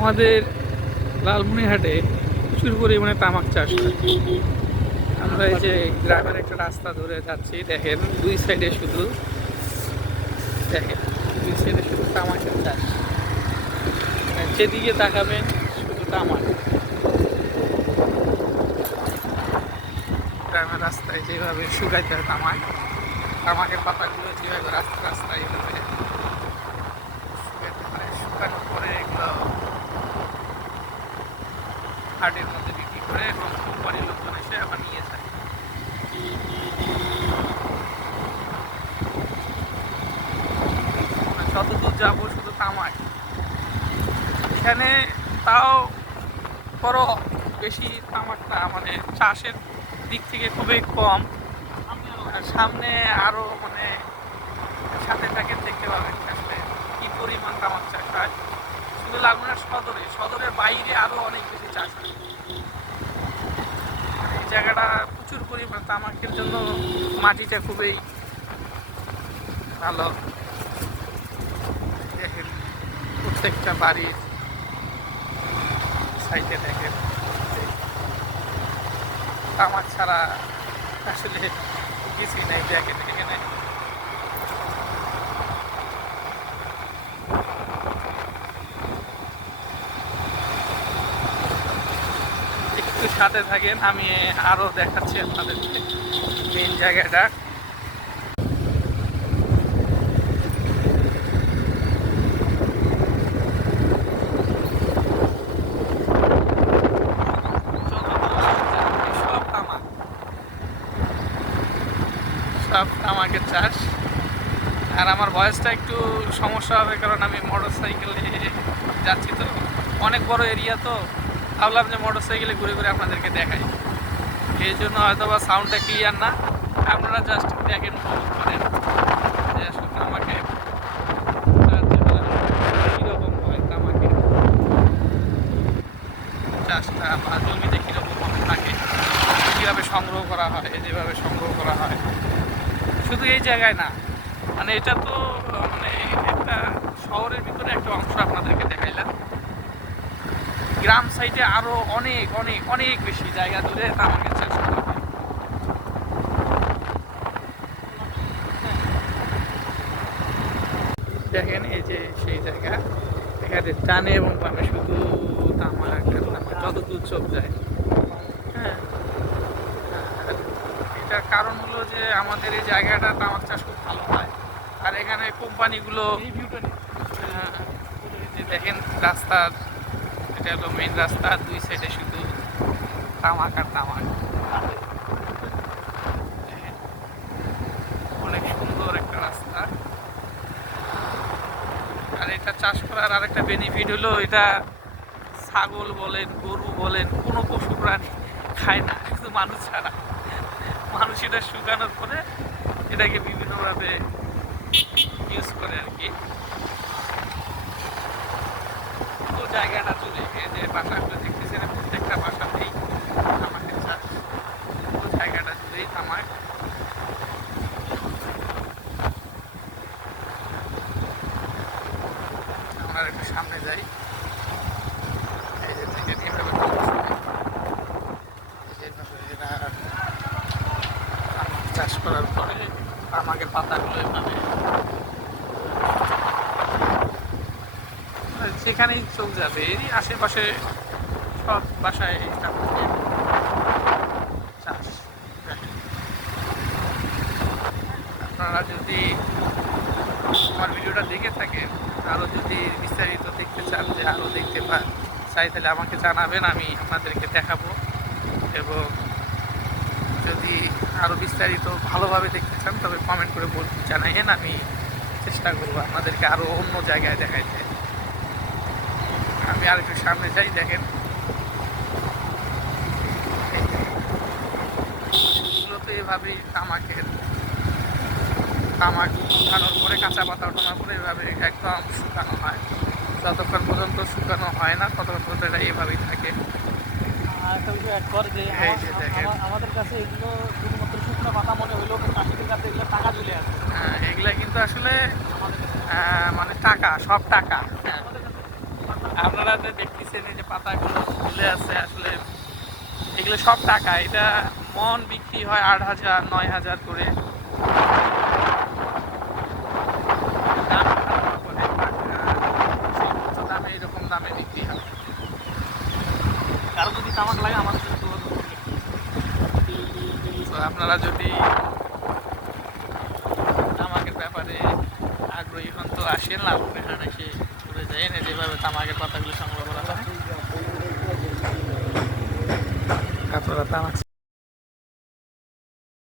আমাদের লালমনিরহাটে প্রচুর পরিমাণে তামাক চাষ হয়। আমরা এই যে গ্রামের একটা রাস্তা ধরে যাচ্ছি, দেখেন, দুই সাইডে শুধু, দেখেন, দুই সাইডে শুধু তামাকের চাষ। যেদিকে তাকাবেন, শুধু তামাক। গ্রামের রাস্তায় যেভাবে শুকাইতে হয় তামাক, তামাকের পাতাগুলো যেভাবে রাস্তা রাস্তায় এভাবে শুকাইতে হয় শুকানোর পরে এগুলো হাটের মধ্যে বিক্রি করে এবং কোম্পানির লোকজন এসে আবার নিয়ে যায়। মানে যতদূর যাব শুধু তামাক এখানে তাও বড় বেশি তামাকটা মানে চাষের দিক থেকে খুবই কম। সামনে আরও মানে সাথে থাকে দেখতে পাবেন আসলে কি পরিমাণ তামাক চাষ হয়। শুধু লালমোহন সদরে, সদরের বাইরে আরও অনেক বেশি চাষ হয়। এই জায়গাটা প্রচুর পরিমাণ তামাকের জন্য মাটিটা খুবই ভালো। দেখেন, প্রত্যেকটা বাড়ির সাইডে দেখেন তামাক ছাড়া আসলে কিছুই নাই, ব্যাগে থেকে একটু সাথে থাকেন, আমি আরও দেখাচ্ছি আপনাদেরকে মেন জায়গাটা। সব তামাকের চাষ। আর আমার বয়সটা একটু সমস্যা হবে, কারণ আমি মোটর সাইকেলে যাচ্ছি তো। অনেক বড় এরিয়া তো। ভাবলাম যে মোটর সাইকেলে ঘুরে ঘুরে আপনাদেরকে দেখাই। এই জন্য হয়তো বা সাউন্ডটা ক্লিয়ার না। আপনারা জাস্ট দেখেন উপভোগ করেন যে আসলে তামাকে কীরকম হয় তামাকে চাষটা বা জমিতে কীরকম থাকে কীভাবে সংগ্রহ করা হয় যেভাবে সংগ্রহ করা হয়। শুধু এই জায়গায় না মানে এটা তো মানে একটা শহরের ভিতরে একটা অংশ আপনাদেরকে দেখাইলাম। গ্রাম সাইডে আরও অনেক অনেক অনেক বেশি জায়গা চাষ করা হয় দেখেন এই যে সেই জায়গা। এখানে ডানে এবং বামে শুধু তামাক যত দূর চোখ যায়। হ্যাঁ। এটার কারণ হলো যে আমাদের এই জায়গাটা তামাক চাষ খুব ভালো হয়। আর এখানে কোম্পানিগুলো দেখেন রাস্তার এটা হলো মেন রাস্তা, দুই সাইডে শুধু তামাক আর তামাক। অনেক সুন্দর একটা রাস্তা। আর এটা চাষ করার আরেকটা বেনিফিট হলো, এটা ছাগল বলেন, গরু বলেন, কোনো পশু প্রাণী খায় না শুধু মানুষ ছাড়া। মানুষ এটা শুকানোর পরে এটাকে বিভিন্নভাবে ইউজ করে আর কি তো জায়গাটা এই যে বাসাগুলো দেখতেছেন, প্রত্যেকটা বাসাতেই তামাকের চাষ তো জায়গাটা জুড়েই তামাক আমরা একটু সামনে যাই। এই যে দেখেন এভাবে চাষ করার পরে তামাকের পাতাগুলো এভাবে সেখানেই চোখ যাবে। এরই আশেপাশে সব বাসায় চাষ। আপনারা যদি আমার ভিডিওটা দেখে থাকেন আরও যদি বিস্তারিত দেখতে চান যে আরও দেখতে পান, চাই তাহলে আমাকে জানাবেন, আমি আপনাদেরকে দেখাবো। এবং যদি আরও বিস্তারিত ভালোভাবে দেখতে চান, তবে কমেন্ট করে বল জানাইয়েন, আমি চেষ্টা করব আপনাদেরকে আরও অন্য জায়গায় দেখাইতে। আমি আর একটু সামনে যাই দেখেন। এগুলো তো এভাবেই তামাকের তামাক উঠানোর পরে কাঁচা পাতা ওঠানোর পরে এভাবে একদম শুকানো হয়। যতক্ষণ পর্যন্ত শুকানো হয় না ততক্ষণ পর্যন্ত এটা এভাবেই থাকে। আর একটা বিষয় অ্যাড করে যে আমাদের কাছে এগুলো শুধুমাত্র শুকনো পাতা মনে চাষিদের কাছে এগুলো টাকা আছে আহ, এগুলা কিন্তু আসলে মানে টাকা সব টাকা। হ্যাঁ, আপনারা যে দেখতেছেন এই যে পাতাগুলো ঝুলে আছে আসলে, এগুলো সব টাকা। এটা মন বিক্রি হয় আট হাজার, নয় হাজার করে। এরকম দামে বিক্রি হয়। কারও যদি তামাক লাগে। তো আপনারা যদি তামাকের ব্যাপারে আগ্রহী হন, তো আসেন লাভ এখানে এসে ঘুরে যায় না যেভাবে তামাকের পাতাগুলো সংগ্রহ করা হয়। আপনারা তামাক